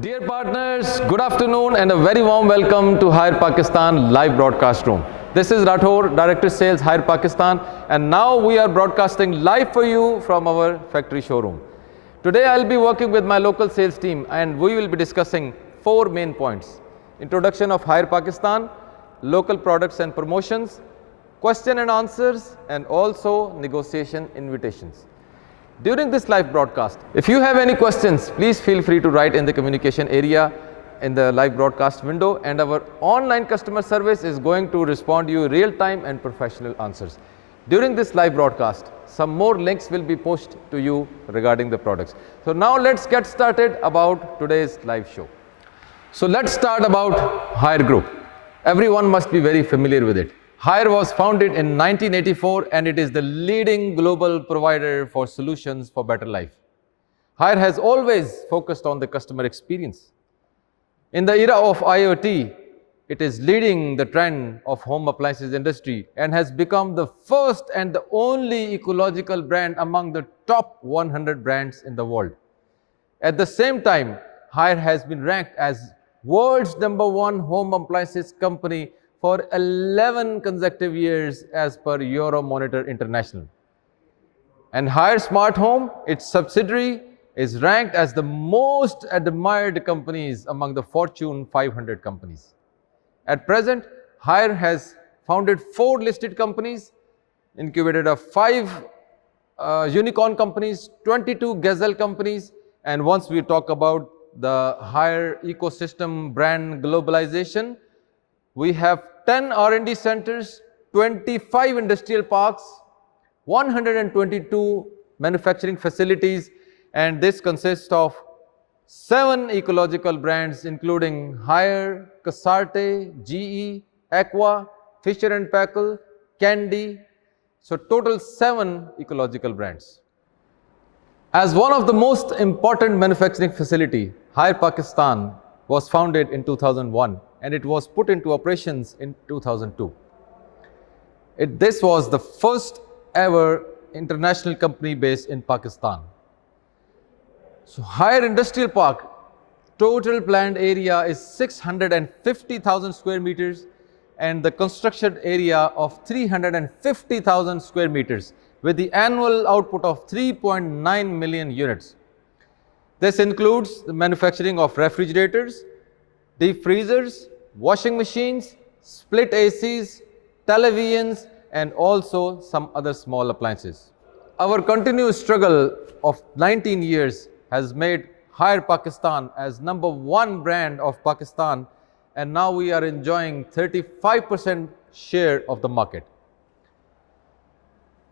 Dear partners, good afternoon and a very warm welcome to Hire Pakistan live broadcast room. This is Rathore, Director Sales, Hire Pakistan, and now we are broadcasting live for you from our factory showroom. Today I'll be working with my local sales team and we will be discussing 4 main points. Introduction of Hire Pakistan, local products and promotions, question and answers, and also negotiation invitations. During this live broadcast, if you have any questions, please feel free to write in the communication area in the live broadcast window, and our online customer service is going to respond to you real time and professional answers. During this live broadcast, some more links will be posted to you regarding the products. So now let's get started about today's live show. So let's start about Hire Group. Everyone must be very familiar with it. Hire was founded in 1984 and it is the leading global provider for solutions for better life. Hire has always focused on the customer experience. In the era of IoT, it is leading the trend of home appliances industry and has become the first and the only ecological brand among the top 100 brands in the world. At the same time, Hire has been ranked as world's #1 home appliances company for 11 consecutive years as per Euromonitor International. And Hire Smart Home, its subsidiary, is ranked as the most admired companies among the Fortune 500 companies. At present, Hire has founded 4 listed companies, incubated of 5 unicorn companies, 22 gazelle companies, and once we talk about the Hire ecosystem brand globalization, we have 10 R&D centers, 25 industrial parks, 122 manufacturing facilities, and this consists of 7 ecological brands including Hire, Casarte, GE, Aqua, Fisher & Paykel, Candy, so total 7 ecological brands. As one of the most important manufacturing facility, Hire Pakistan was founded in 2001 and it was put into operations in 2002. This was the first ever international company based in Pakistan. So Hire Industrial Park, total planned area is 650,000 square meters and the construction area of 350,000 square meters with the annual output of 3.9 million units. This includes the manufacturing of refrigerators, deep freezers, washing machines, split ACs, televisions, and also some other small appliances. Our continuous struggle of 19 years has made Hire Pakistan as #1 brand of Pakistan, and now we are enjoying 35% share of the market.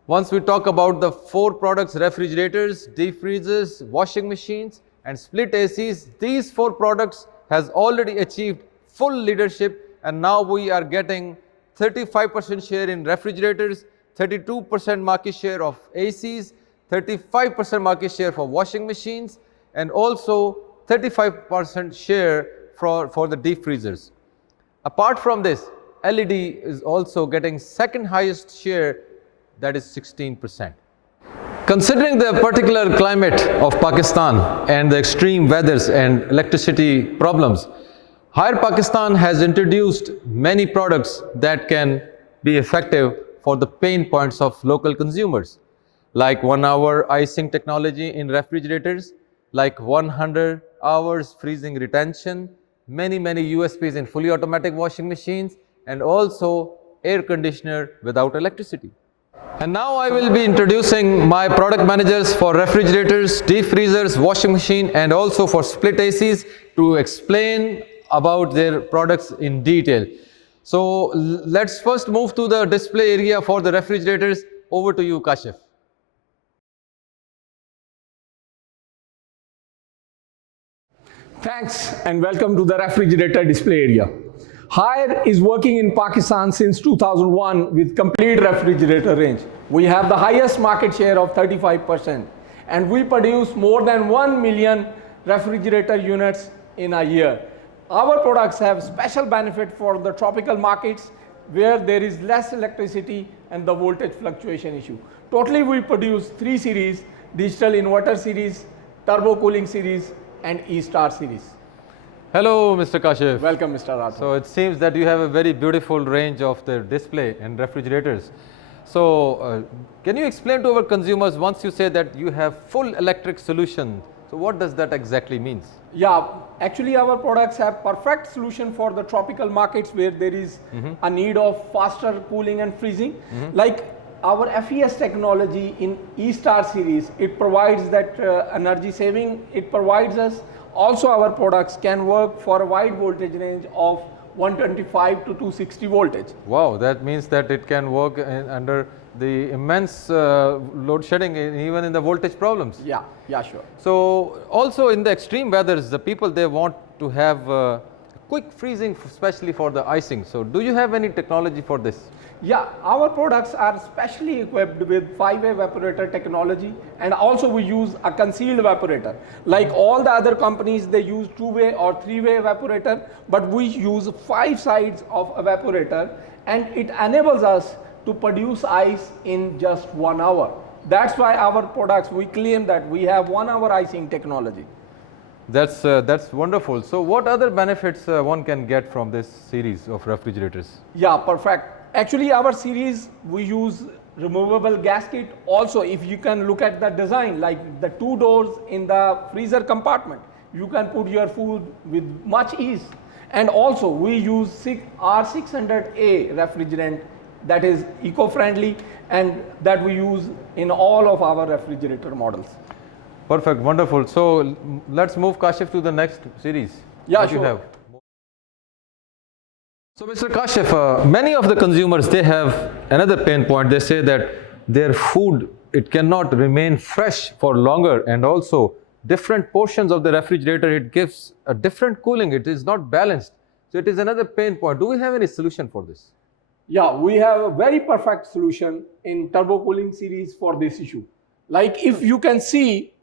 Once we talk about the 4 products, refrigerators, deep freezers, washing machines, and split ACs, these 4 products has already achieved full leadership, and now we are getting 35% share in refrigerators, 32% market share of ACs, 35% market share for washing machines, and also 35% share for the deep freezers. Apart from this, LED is also getting second highest share, that is 16%. Considering the particular climate of Pakistan and the extreme weathers and electricity problems, Hire Pakistan has introduced many products that can be effective for the pain points of local consumers, like 1-hour icing technology in refrigerators, like 100 hours freezing retention, many USBs in fully automatic washing machines, and also air conditioner without electricity. And now I will be introducing my product managers for refrigerators, deep freezers, washing machine, and also for split ACs to explain about their products in detail. So let's first move to the display area for the refrigerators. Over to you, Kashif. Thanks and welcome to the refrigerator display area. Hire is working in Pakistan since 2001 with complete refrigerator range. We have the highest market share of 35% and we produce more than 1 million refrigerator units in a year. Our products have special benefit for the tropical markets where there is less electricity and the voltage fluctuation issue. Totally we produce 3 series, digital inverter series, turbo cooling series and E-Star series. Hello, Mr. Kashif. Welcome, Mr. Rathod. So it seems that you have a very beautiful range of the display and refrigerators. So can you explain to our consumers, once you say that you have full electric solution, so what does that exactly mean? Yeah, actually our products have perfect solution for the tropical markets where there is a need of faster cooling and freezing. Like our FES technology in E-Star series, it provides that energy saving. It provides us, also our products can work for a wide voltage range of 125 to 260 voltage. Wow, that means that it can work under the immense load shedding, even in the voltage problems. Yeah, sure. So also in the extreme weathers, the people, they want to have quick freezing, especially for the icing. So do you have any technology for this? Yeah, our products are specially equipped with 5-way evaporator technology, and also we use a concealed evaporator. Like all the other companies, they use 2-way or 3-way evaporator, but we use 5 sides of evaporator, and it enables us to produce ice in just 1 hour. That's why our products, we claim that we have 1 hour icing technology. That's wonderful. So what other benefits one can get from this series of refrigerators? Yeah, perfect. Actually, our series, we use removable gasket. Also, if you can look at the design, like the 2 doors in the freezer compartment, you can put your food with much ease. And also, we use R600A refrigerant that is eco-friendly and that we use in all of our refrigerator models. Perfect, wonderful. So let's move, Kashif, to the next series. Yeah, what sure. You have. So Mr. Kashif, many of the consumers, they have another pain point. They say that their food, it cannot remain fresh for longer, and also different portions of the refrigerator, it gives a different cooling. It is not balanced. So it is another pain point. Do we have any solution for this? Yeah, we have a very perfect solution in turbo cooling series for this issue. Like if you can see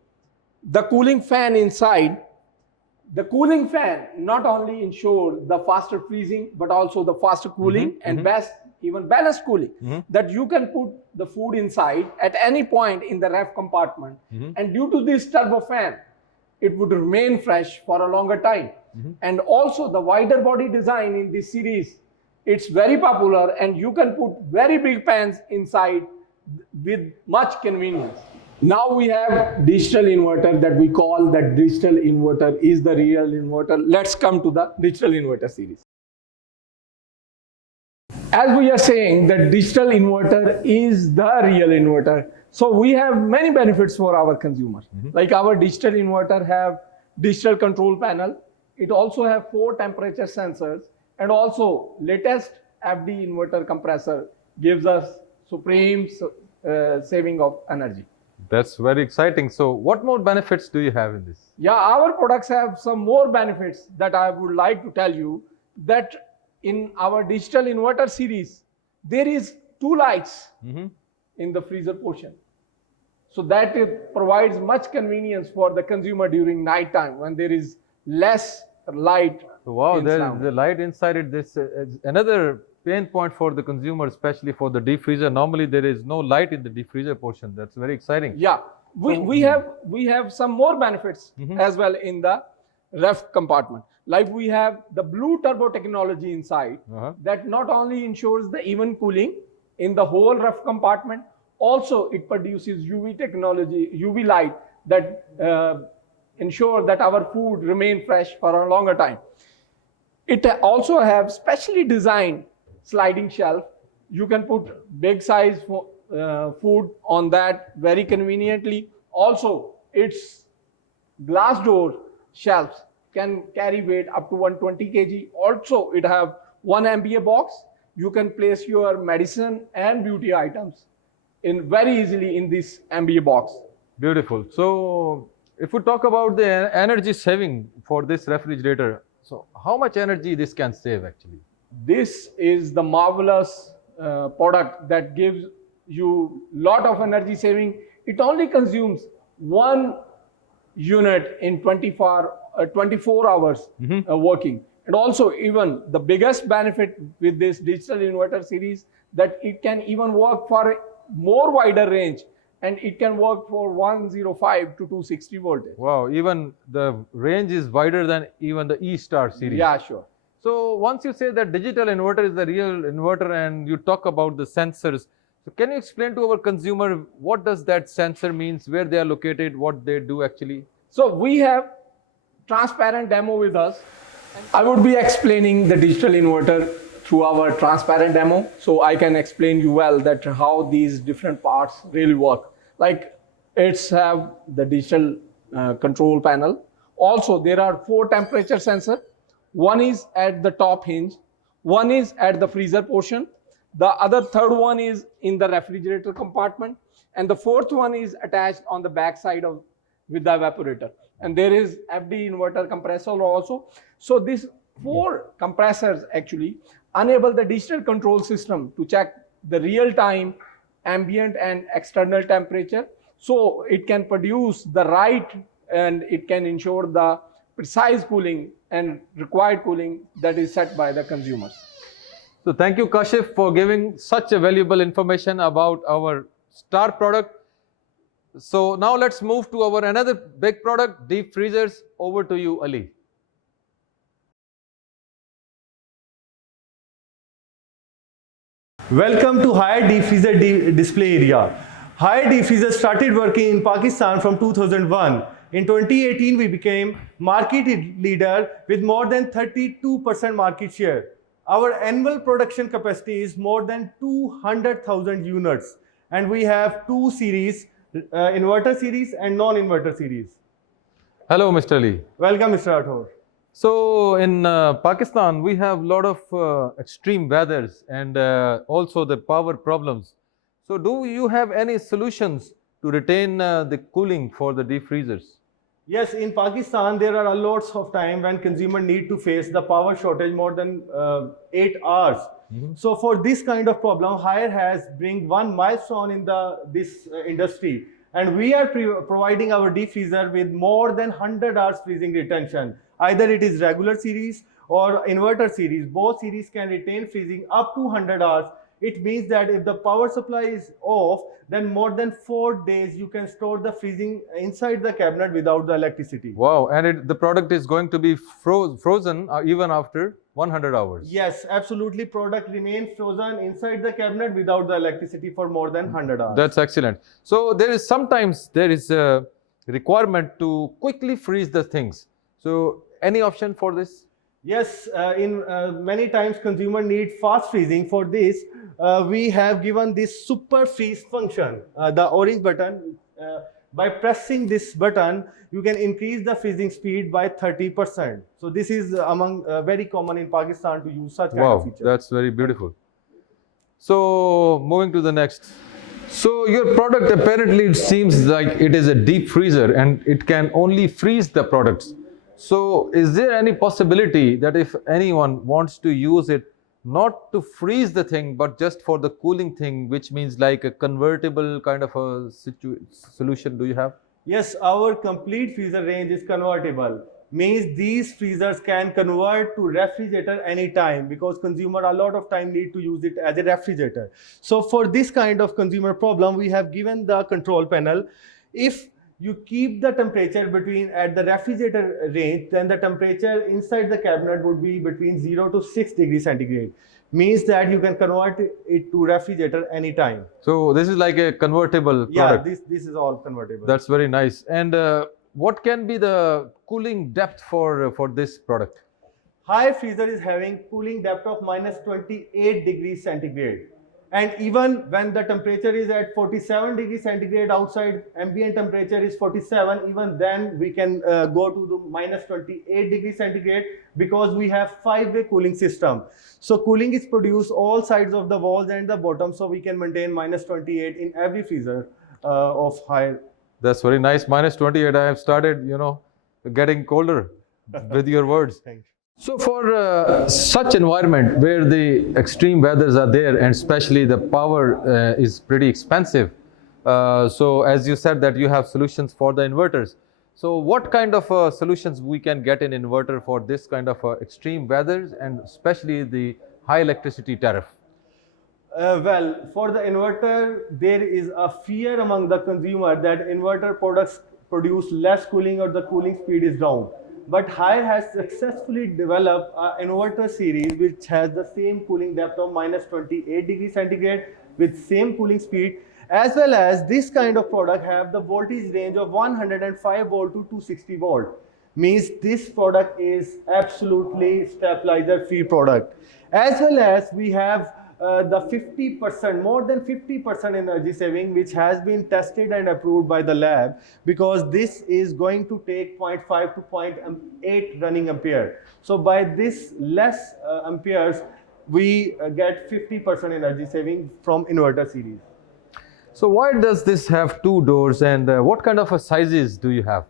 the cooling fan inside, the cooling fan not only ensures the faster freezing, but also the faster cooling and best, even balanced cooling, that you can put the food inside at any point in the ref compartment. And due to this turbo fan, it would remain fresh for a longer time. And also the wider body design in this series, it's very popular, and you can put very big pans inside with much convenience. Now we have digital inverter that we call that digital inverter is the real inverter. Let's come to the digital inverter series. As we are saying that digital inverter is the real inverter. So we have many benefits for our consumers. Like our digital inverter have digital control panel. It also have 4 temperature sensors, and also latest FD inverter compressor gives us supreme saving of energy. That's very exciting. So what more benefits do you have in this? Yeah, our products have some more benefits that I would like to tell you. That in our digital inverter series, there is 2 lights in the freezer portion. So that it provides much convenience for the consumer during night time when there is less light. Wow, there is the light inside it. This is another pain point for the consumer, especially for the deep freezer. Normally there is no light in the deep freezer portion. That's very exciting. Yeah, we have some more benefits as well in the ref compartment. Like we have the blue turbo technology inside that not only ensures the even cooling in the whole ref compartment, also it produces UV technology, UV light that ensure that our food remain fresh for a longer time. It also have specially designed sliding shelf. You can put big size food on that very conveniently. Also, its glass door shelves can carry weight up to 120 kg. Also, it have 1 MBA box. You can place your medicine and beauty items in very easily in this MBA box. Beautiful. So if we talk about the energy saving for this refrigerator, so how much energy this can save actually? This is the marvelous product that gives you lot of energy saving. It only consumes 1 unit in 24 hours working. And also even the biggest benefit with this digital inverter series that it can even work for a more wider range and it can work for 105 to 260 voltage. Wow, even the range is wider than even the E-Star series. Yeah, sure. So once you say that digital inverter is the real inverter and you talk about the sensors, so can you explain to our consumer what does that sensor means, where they are located, what they do actually? So we have transparent demo with us. I would be explaining the digital inverter through our transparent demo, so I can explain you well that how these different parts really work. Like it's have the digital control panel. Also, there are 4 temperature sensors. One is at the top hinge, one is at the freezer portion, the other third one is in the refrigerator compartment, and the fourth one is attached on the back side of with the evaporator. And there is FD inverter compressor also. So these 4 compressors actually enable the digital control system to check the real-time ambient and external temperature, so it can produce the right and it can ensure the precise cooling and required cooling that is set by the consumers. So thank you, Kashif, for giving such a valuable information about our star product. So now let's move to our another big product, deep freezers. Over to you, Ali. Welcome to Higher Deep Freezer Display Area. Higher Deep Freezer started working in Pakistan from 2001. In 2018, we became market leader with more than 32% market share. Our annual production capacity is more than 200,000 units, and we have 2 series, inverter series and non-inverter series. Hello, Mr. Ali. Welcome, Mr. Rathore. So in Pakistan, we have a lot of extreme weathers and also the power problems. So do you have any solutions to retain the cooling for the deep freezers? Yes, in Pakistan, there are lots of time when consumer need to face the power shortage more than 8 hours. So for this kind of problem, Haier has bring one milestone in this industry. And we are providing our deep freezer with more than 100 hours freezing retention. Either it is regular series or inverter series. Both series can retain freezing up to 100 hours. It means that if the power supply is off, then more than 4 days you can store the freezing inside the cabinet without the electricity. Wow, and the product is going to be frozen even after 100 hours. Yes, absolutely. Product remains frozen inside the cabinet without the electricity for more than 100 hours. That's excellent. So sometimes there is a requirement to quickly freeze the things. So any option for this? Yes, in many times consumer need fast freezing. For this, we have given this super freeze function, the orange button. By pressing this button, you can increase the freezing speed by 30%. So this is among very common in Pakistan to use such kind of feature. Wow, that's very beautiful. So moving to the next. So your product apparently it seems like it is a deep freezer and it can only freeze the products. So is there any possibility that if anyone wants to use it, not to freeze the thing, but just for the cooling thing, which means like a convertible kind of a solution do you have? Yes, our complete freezer range is convertible. Means these freezers can convert to refrigerator anytime, because consumer a lot of time need to use it as a refrigerator. So for this kind of consumer problem, we have given the control panel. If you keep the temperature at the refrigerator range, then the temperature inside the cabinet would be between 0 to 6 degrees centigrade. Means that you can convert it to refrigerator anytime. So this is like a convertible product. Yeah, this is all convertible. That's very nice. And what can be the cooling depth for this product? High freezer is having cooling depth of minus 28 degrees centigrade. And even when the temperature is at 47 degrees centigrade outside, ambient temperature is 47, even then we can go to the minus 28 degrees centigrade, because we have 5-way cooling system. So cooling is produced all sides of the walls and the bottom, so we can maintain minus 28 in every freezer of Haier. That's very nice. Minus 28, I have started, getting colder with your words. Thank you. So for such environment where the extreme weathers are there and especially the power is pretty expensive, so as you said that you have solutions for the inverters. So what kind of solutions we can get in inverter for this kind of extreme weathers and especially the high electricity tariff? Well, for the inverter, there is a fear among the consumer that inverter products produce less cooling or the cooling speed is down. But Haier has successfully developed an inverter series which has the same cooling depth of minus 28 degrees centigrade with same cooling speed, as well as this kind of product have the voltage range of 105 volt to 260 volt. Means this product is absolutely stabilizer free product. As well as we have the 50%, more than 50% energy saving, which has been tested and approved by the lab, because this is going to take 0.5 to 0.8 running ampere. So by this less amperes, we get 50% energy saving from inverter series. So why does this have two doors, and what kind of a sizes do you have?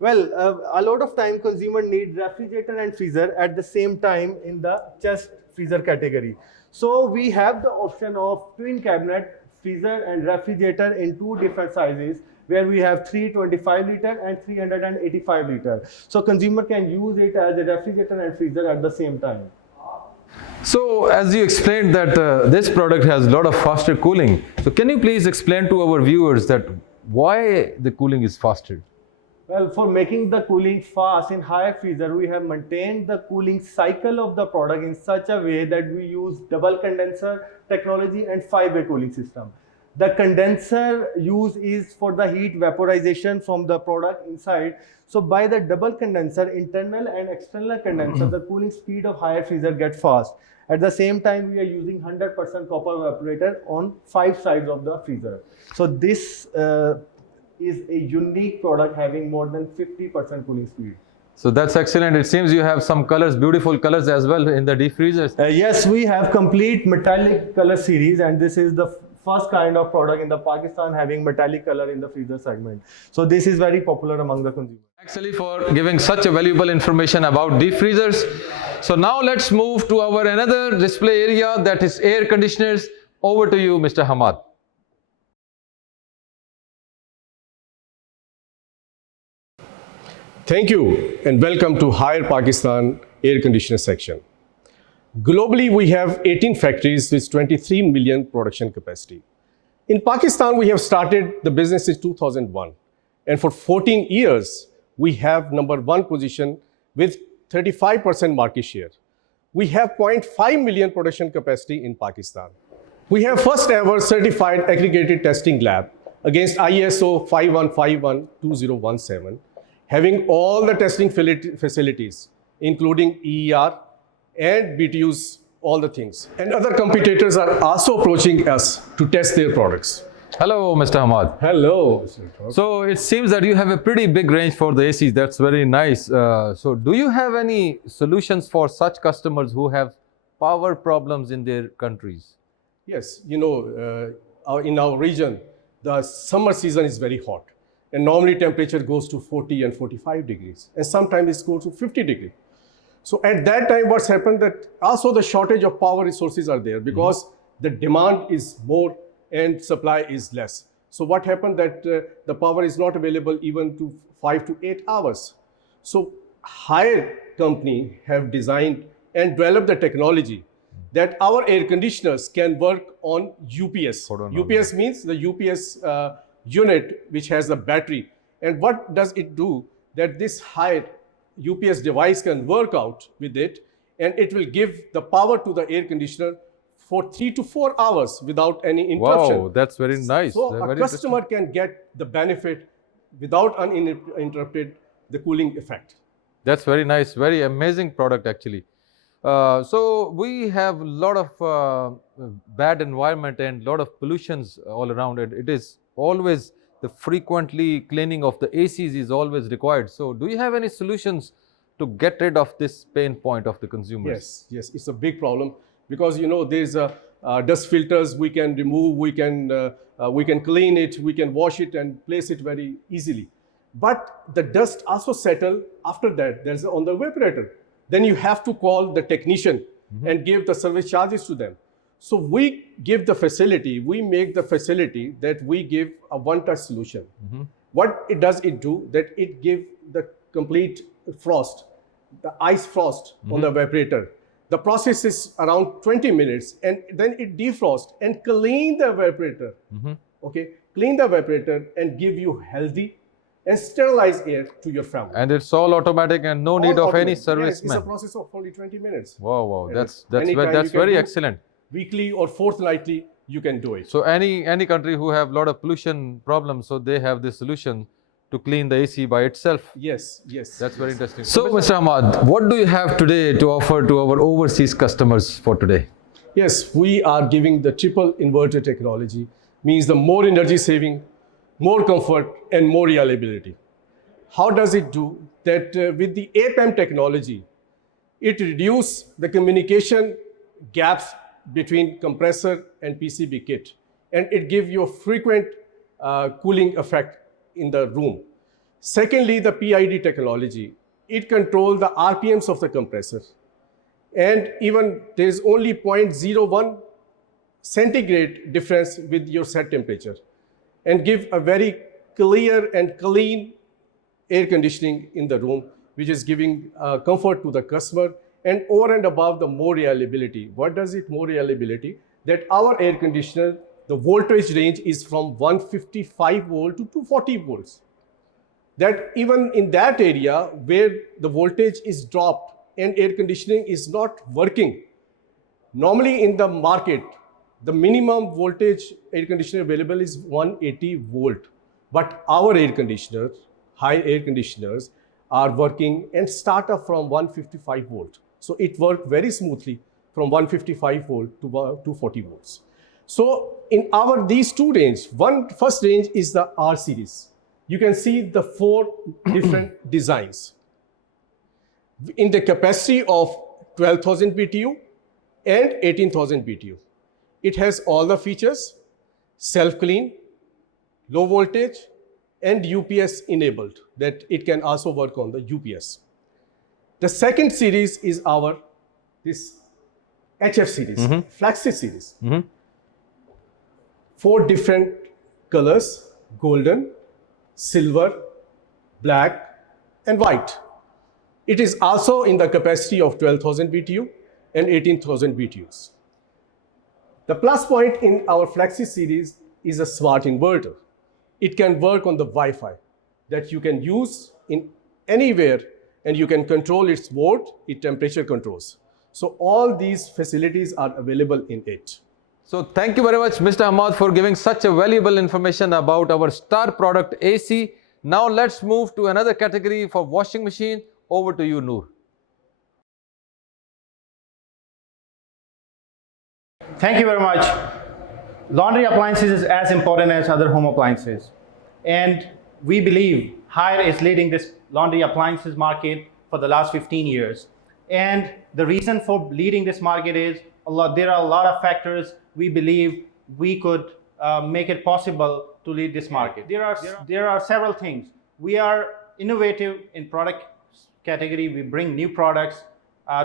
Well, a lot of time consumer need refrigerator and freezer at the same time in the chest freezer category. So we have the option of twin cabinet freezer and refrigerator in two different sizes, where we have 325 liter and 385 liter. So consumer can use it as a refrigerator and freezer at the same time. So as you explained that this product has a lot of faster cooling. So can you please explain to our viewers that why the cooling is faster? Well, for making the cooling fast in Haier freezer, we have maintained the cooling cycle of the product in such a way that we use double condenser technology and 5-way cooling system. The condenser use is for the heat vaporization from the product inside. So by the double condenser, internal and external condenser, the cooling speed of Haier freezer get fast. At the same time, we are using 100% copper evaporator on 5 sides of the freezer. So this is a unique product having more than 50% cooling speed. So that's excellent. It seems you have some colors, beautiful colors as well in the deep freezers. Yes, we have complete metallic color series, and this is the first kind of product in the Pakistan having metallic color in the freezer segment. So this is very popular among the consumers. Actually, for giving such a valuable information about deep freezers. So now let's move to our another display area, that is air conditioners. Over to you, Mr. Hamad. Thank you and welcome to Haier Pakistan Air Conditioner section. Globally, we have 18 factories with 23 million production capacity. In Pakistan, we have started the business in 2001, and for 14 years, we have number 1 position with 35% market share. We have 0.5 million production capacity in Pakistan. We have first ever certified aggregated testing lab against ISO 5151-2017, having all the testing facilities, including EER and BTUs, all the things. And other competitors are also approaching us to test their products. Hello, Mr. Hamad. Hello. So it seems that you have a pretty big range for the ACs. That's very nice. So do you have any solutions for such customers who have power problems in their countries? Yes, you know, in our region, the summer season is very hot. And normally temperature goes to 40 and 45 degrees. And sometimes it goes to 50 degrees. So at that time, what's happened that also the shortage of power resources are there because the demand is more and supply is less. So what happened that the power is not available even to 5 to 8 hours. So Haier company have designed and developed the technology that our air conditioners can work on UPS. UPS means the UPS unit which has a battery. And what does it do? That this Haier UPS device can work out with it, and it will give the power to the air conditioner for 3 to 4 hours without any interruption. Wow, that's very nice. So That's a very customer can get the benefit without uninterrupted the cooling effect. That's very nice, very amazing product actually. So we have a lot of bad environment and a lot of pollutions all around it. It is always the frequently cleaning of the ACs is always required. So do you have any solutions to get rid of this pain point of the consumers? Yes, it's a big problem because you know there's dust filters we can remove, we can clean it, we can wash it and place it very easily. But the dust also settle after that. There's on the evaporator. Then you have to call the technician and give the service charges to them. So we give the facility, we make the facility that we give a one-touch solution. What it does, it do that it give the complete frost, the ice frost on the evaporator. The process is around 20 minutes, and then it defrost and clean the evaporator. Okay, clean the evaporator and give you healthy and sterilized air to your family. And it's all automatic and no need of any Yes, it's a serviceman. process of only 20 minutes. Wow, And that's anytime you can very do, excellent. Weekly or fortnightly, you can do it. So any country who have lot of pollution problems, so they have this solution to clean the AC by itself. Yes. That's very interesting. So, Mr. Ahmad, what do you have today to offer to our overseas customers for today? Yes, we are giving the triple inverter technology, means the more energy saving, more comfort, and more reliability. How does it do that? With the APAM technology, it reduces the communication gaps between compressor and PCB kit, and it gives you a frequent cooling effect in the room. Secondly, the PID technology, it controls the RPMs of the compressor, and even there is only 0.01 centigrade difference with your set temperature, and give a very clear and clean air conditioning in the room, which is giving comfort to the customer, and over and above the more reliability. What does it more reliability? That our air conditioner, the voltage range is from 155 volt to 240 volts. That even in that area where the voltage is dropped and air conditioning is not working, normally in the market, the minimum voltage air conditioner available is 180 volt. But our air conditioners, high air conditioners, are working and start up from 155 volt. So it worked very smoothly from 155 volt to 240 volts. So in these two range, first range is the R series. You can see the 4 different designs. In the capacity of 12,000 BTU and 18,000 BTU. It has all the features, self-clean, low voltage, and UPS enabled, that it can also work on the UPS. The second series is this HF series, Flexi series. 4 different colors, golden, silver, black, and white. It is also in the capacity of 12,000 BTU and 18,000 BTUs. The plus point in our Flexi series is a smart inverter. It can work on the Wi-Fi that you can use in anywhere, and you can control its volt, its temperature controls. So all these facilities are available in it. So thank you very much, Mr. Ahmad, for giving such a valuable information about our star product AC. Now let's move to another category for washing machine. Over to you, Noor. Thank you very much. Laundry appliances is as important as other home appliances. And we believe Haier is leading this laundry appliances market for the last 15 years. And the reason for leading this market is there are a lot of factors we believe we could make it possible to lead this market. There are several things. We are innovative in product category. We bring new products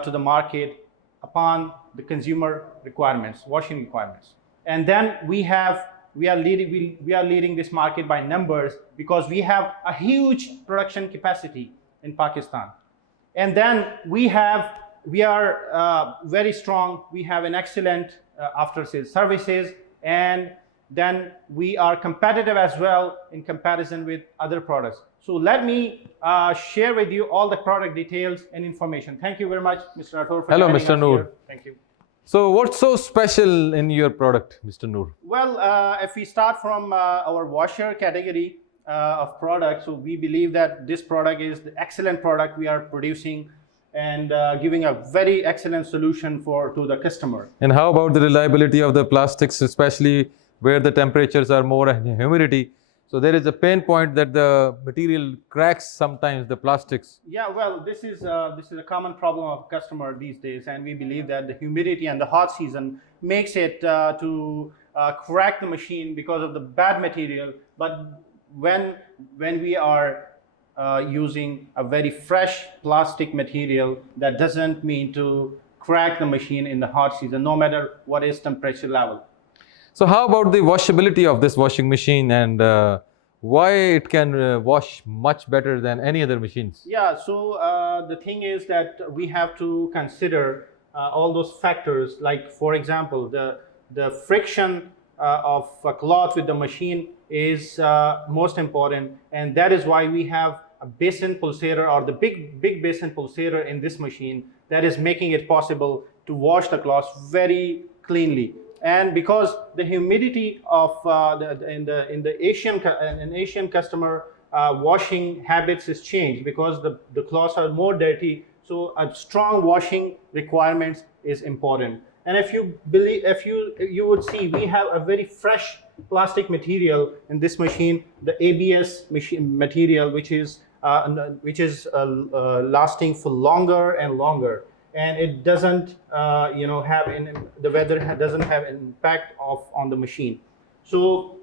to the market upon the consumer requirements, washing requirements. And then we are leading this market by numbers because we have a huge production capacity in Pakistan. And then we are very strong. We have an excellent after-sales services, and then we are competitive as well in comparison with other products. So let me share with you all the product details and information. Thank you very much, Mr. Rathore, for joining us Mr. Noor. here. Thank you. So what's so special in your product, Mr. Noor? Well, if we start from our washer category of products, so we believe that this product is the excellent product we are producing and giving a very excellent solution to the customer. And how about the reliability of the plastics, especially where the temperatures are more and humidity? So there is a pain point that the material cracks sometimes, the plastics. Yeah, well, this is a common problem of customer these days, and we believe that the humidity and the hot season makes it to crack the machine because of the bad material. But when we are using a very fresh plastic material, that doesn't mean to crack the machine in the hot season, no matter what is temperature level. So how about the washability of this washing machine, and why it can wash much better than any other machines? Yeah, so the thing is that we have to consider all those factors, like for example, the friction of a cloth with the machine is most important, and that is why we have a basin pulsator, or the big basin pulsator in this machine, that is making it possible to wash the cloths very cleanly. And because the humidity of in the Asian customer washing habits is changed, because the cloths are more dirty, so a strong washing requirements is important. And if you would see, we have a very fresh plastic material in this machine, the ABS material, which is lasting for longer and longer, and it doesn't the weather doesn't have an impact on the machine. So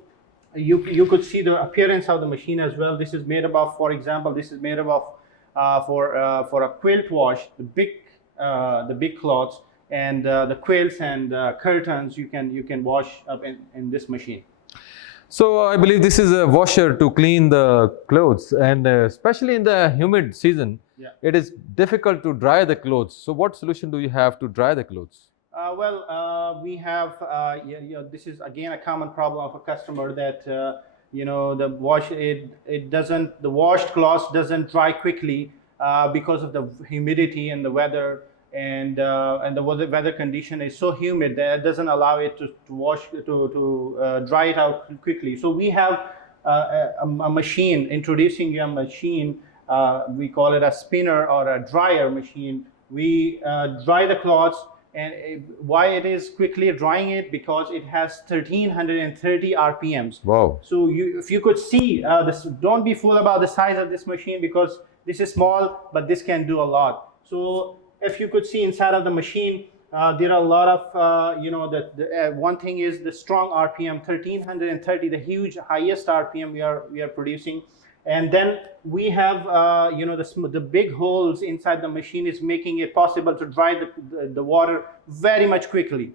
you could see the appearance of the machine as well. This is made of, for example, this is made of for a quilt wash, the big cloths, and the quilts and curtains you can wash up in this machine. So I believe this is a washer to clean the clothes, and especially in the humid season, Yeah. it is difficult to dry the clothes. So what solution do you have to dry the clothes? We have, this is again a common problem of a customer, that the washed cloth doesn't dry quickly because of the humidity and the weather, and the weather condition is so humid that it doesn't allow it to dry it out quickly. So we have a machine, introducing a machine, we call it a spinner or a dryer machine. We dry the cloths. And why it is quickly drying it? Because it has 1330 RPMs. Wow. So if you could see this, don't be fooled about the size of this machine, because this is small, but this can do a lot. So if you could see inside of the machine, there are a lot of, one thing is the strong RPM, 1330, the huge highest RPM we are producing. And then we have, the big holes inside the machine is making it possible to dry the water very much quickly.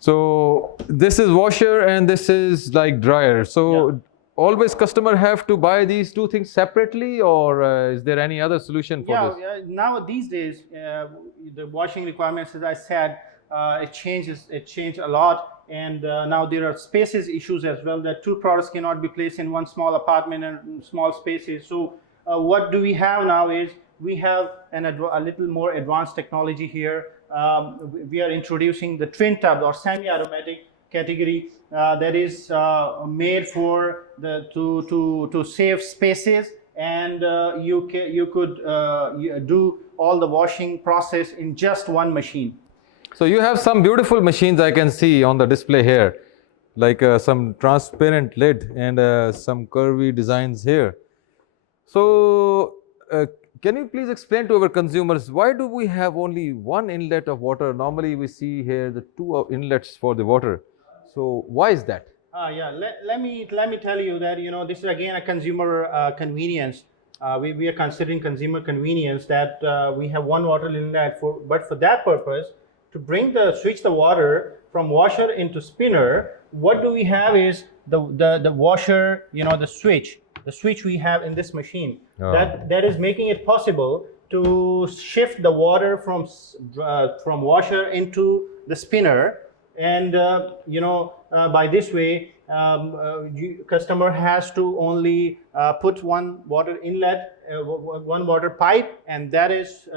So this is washer and this is like dryer. So always customer have to buy these two things separately, or is there any other solution for this? Yeah, now these days, the washing requirements, as I said, it changed a lot. And now there are spaces issues as well, that two products cannot be placed in one small apartment and small spaces. So what do we have now is, we have a little more advanced technology here. We are introducing the twin tub or semi-automatic category that is made for to save spaces, and you could do all the washing process in just one machine. So you have some beautiful machines I can see on the display here, like some transparent lid and some curvy designs here. So can you please explain to our consumers, why do we have only one inlet of water? Normally we see here the two inlets for the water. So why is that? Let me tell you that, this is again a consumer convenience. We are considering consumer convenience, that we have one water inlet but for that purpose, to switch the water from washer into spinner, what do we have is the washer, the switch we have in this machine. Oh. That is making it possible to shift the water from washer into the spinner, and by this way, customer has to only put one water inlet, one water pipe, and that is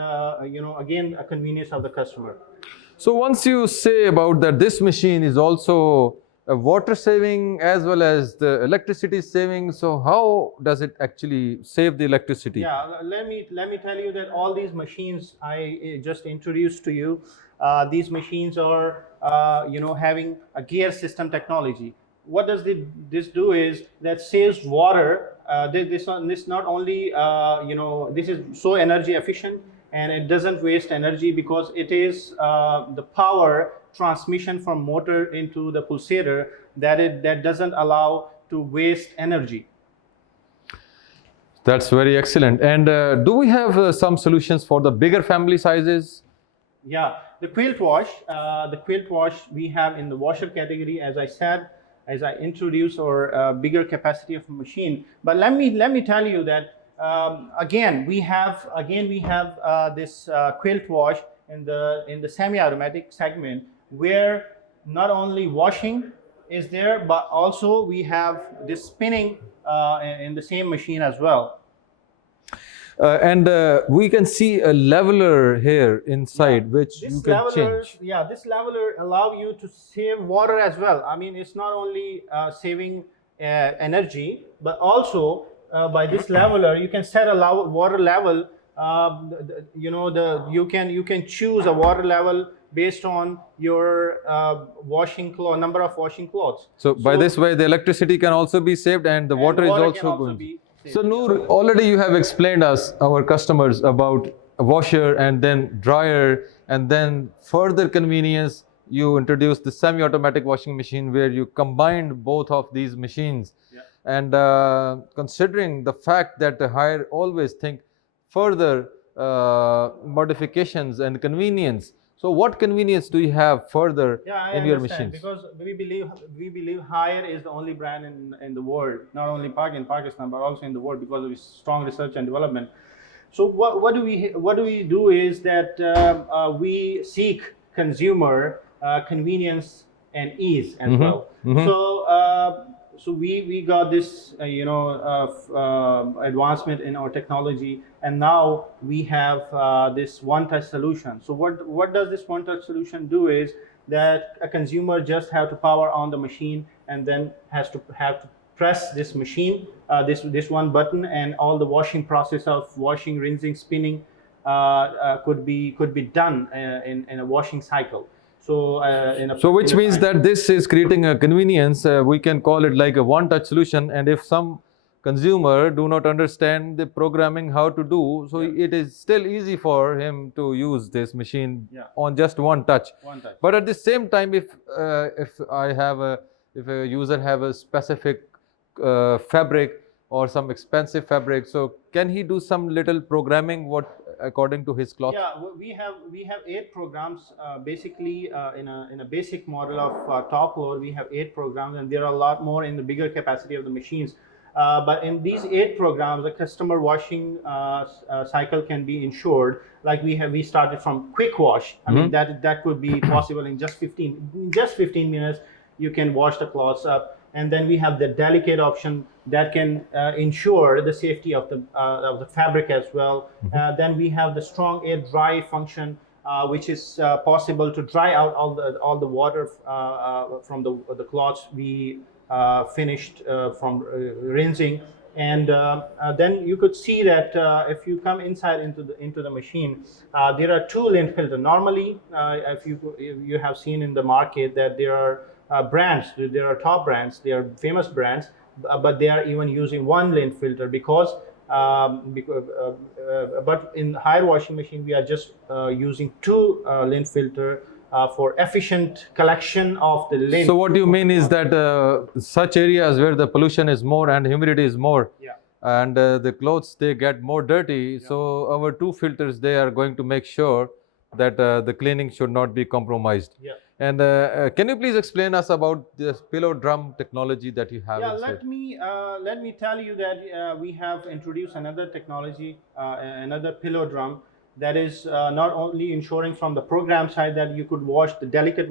again a convenience of the customer. So once you say about that, this machine is also a water saving as well as the electricity saving. So how does it actually save the electricity? Yeah, let me tell you that all these machines I just introduced to you, these machines are having a gear system technology. What does this do is that saves water. This not only this is so energy efficient, and it doesn't waste energy, because it is the power transmission from motor into the pulsator that doesn't allow to waste energy. That's very excellent. And do we have some solutions for the bigger family sizes? Yeah, the quilt wash we have in the washer category, as I said, as I introduced, or bigger capacity of a machine. But let me tell you that again we have this quilt wash in the semi-automatic segment, where not only washing is there, but also we have this spinning in the same machine as well. And we can see a leveler here inside, which you can change. Yeah, this leveler allow you to save water as well. I mean, it's not only saving energy, but also by this leveler you can set a water level. You can choose a water level based on your number of washing clothes. So by this way, the electricity can also be saved, and the water is also going. So Noor, already you have explained our customers about a washer and then dryer, and then further convenience, you introduced the semi-automatic washing machine where you combined both of these machines. Yeah. And considering the fact that the Hire always think further modifications and convenience. So what convenience do you have further in your machines? Because we believe Hire is the only brand in the world, not only in Pakistan, but also in the world, because of its strong research and development. So what do we do is that we seek consumer convenience and ease as well. So we got this advancement in our technology, and now we have this one-touch solution. So what does this one-touch solution do is that a consumer just have to power on the machine and then have to press this machine, this one button, and all the washing process of washing, rinsing, spinning could be done in a washing cycle. So, which means that this is creating a convenience. We can call it like a one-touch solution. And if some consumer do not understand the programming how to do, so it is still easy for him to use this machine on just one touch. But at the same time, if a user have a specific fabric or some expensive fabric, so can he do some little programming according to his cloth? Yeah, we have 8 programs. Basically, in a basic model of top load, we have 8 programs, and there are a lot more in the bigger capacity of the machines. But in these 8 programs, the customer washing cycle can be ensured. Like we started from quick wash. I mean that could be possible in just 15 minutes. You can wash the clothes up. And then we have the delicate option that can ensure the safety of the fabric as well. Then we have the strong air dry function, which is possible to dry out all the water from the cloths we finished from rinsing. And then you could see that if you come inside into the machine, there are 2 lint filters. Normally, if you have seen in the market that there are brands, there are top brands, they are famous brands, but they are even using 1 lint filter because but in Hire washing machine we are just using 2 lint filter for efficient collection of the lint. So what you mean is that such areas where the pollution is more and humidity is more, and the clothes they get more dirty, so our 2 filters, they are going to make sure that the cleaning should not be compromised. And can you please explain us about this pillow drum technology that you have? Let me tell you that we have introduced another technology, another pillow drum, that is not only ensuring from the program side that you could wash the delicate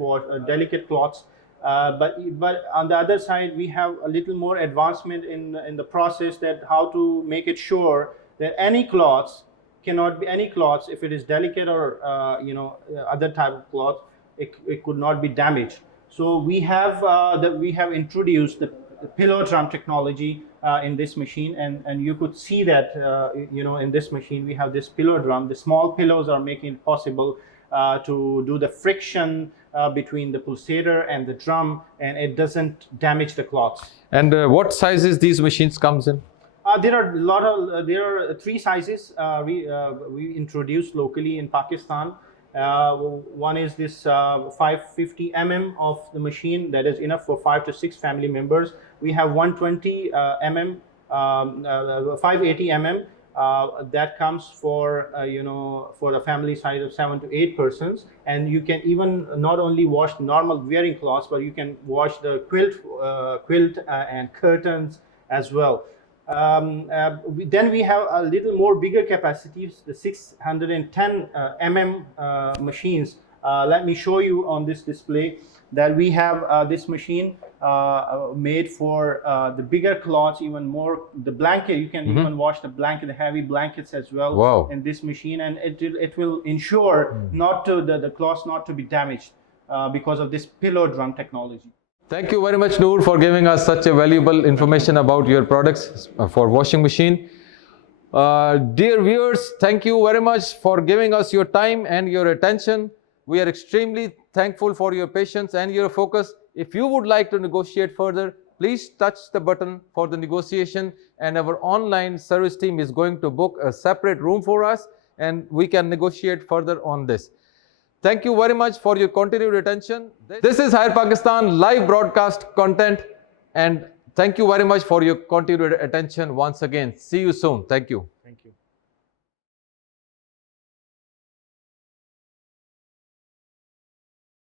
cloths, but on the other side we have a little more advancement in the process, that how to make it sure that any cloths cannot be if it is delicate or other type of cloth, it could not be damaged. So we have introduced the pillow drum technology in this machine, and you could see that in this machine we have this pillow drum. The small pillows are making it possible to do the friction between the pulsator and the drum, and it doesn't damage the cloths. And what sizes these machines comes in? There are 3 sizes we introduced locally in Pakistan. One is this 550 mm of the machine, that is enough for 5 to 6 family members. We have 120 mm, 580 mm that comes for for a family size of 7 to 8 persons, and you can even not only wash normal wearing cloths, but you can wash the quilt and curtains as well. Then we have a little more bigger capacities, the 610 machines. Let me show you on this display that we have this machine made for the bigger cloths, even more the blanket. You can even wash the blanket, the heavy blankets as well. Wow. In this machine, and it will ensure not to the cloths not to be damaged because of this pillow drum technology. Thank you very much, Noor, for giving us such a valuable information about your products for washing machine. Dear viewers, thank you very much for giving us your time and your attention. We are extremely thankful for your patience and your focus. If you would like to negotiate further, please touch the button for the negotiation, and our online service team is going to book a separate room for us, and we can negotiate further on this. Thank you very much for your continued attention. This is Higher Pakistan live broadcast content, and thank you very much for your continued attention once again. See you soon. Thank you. Thank you.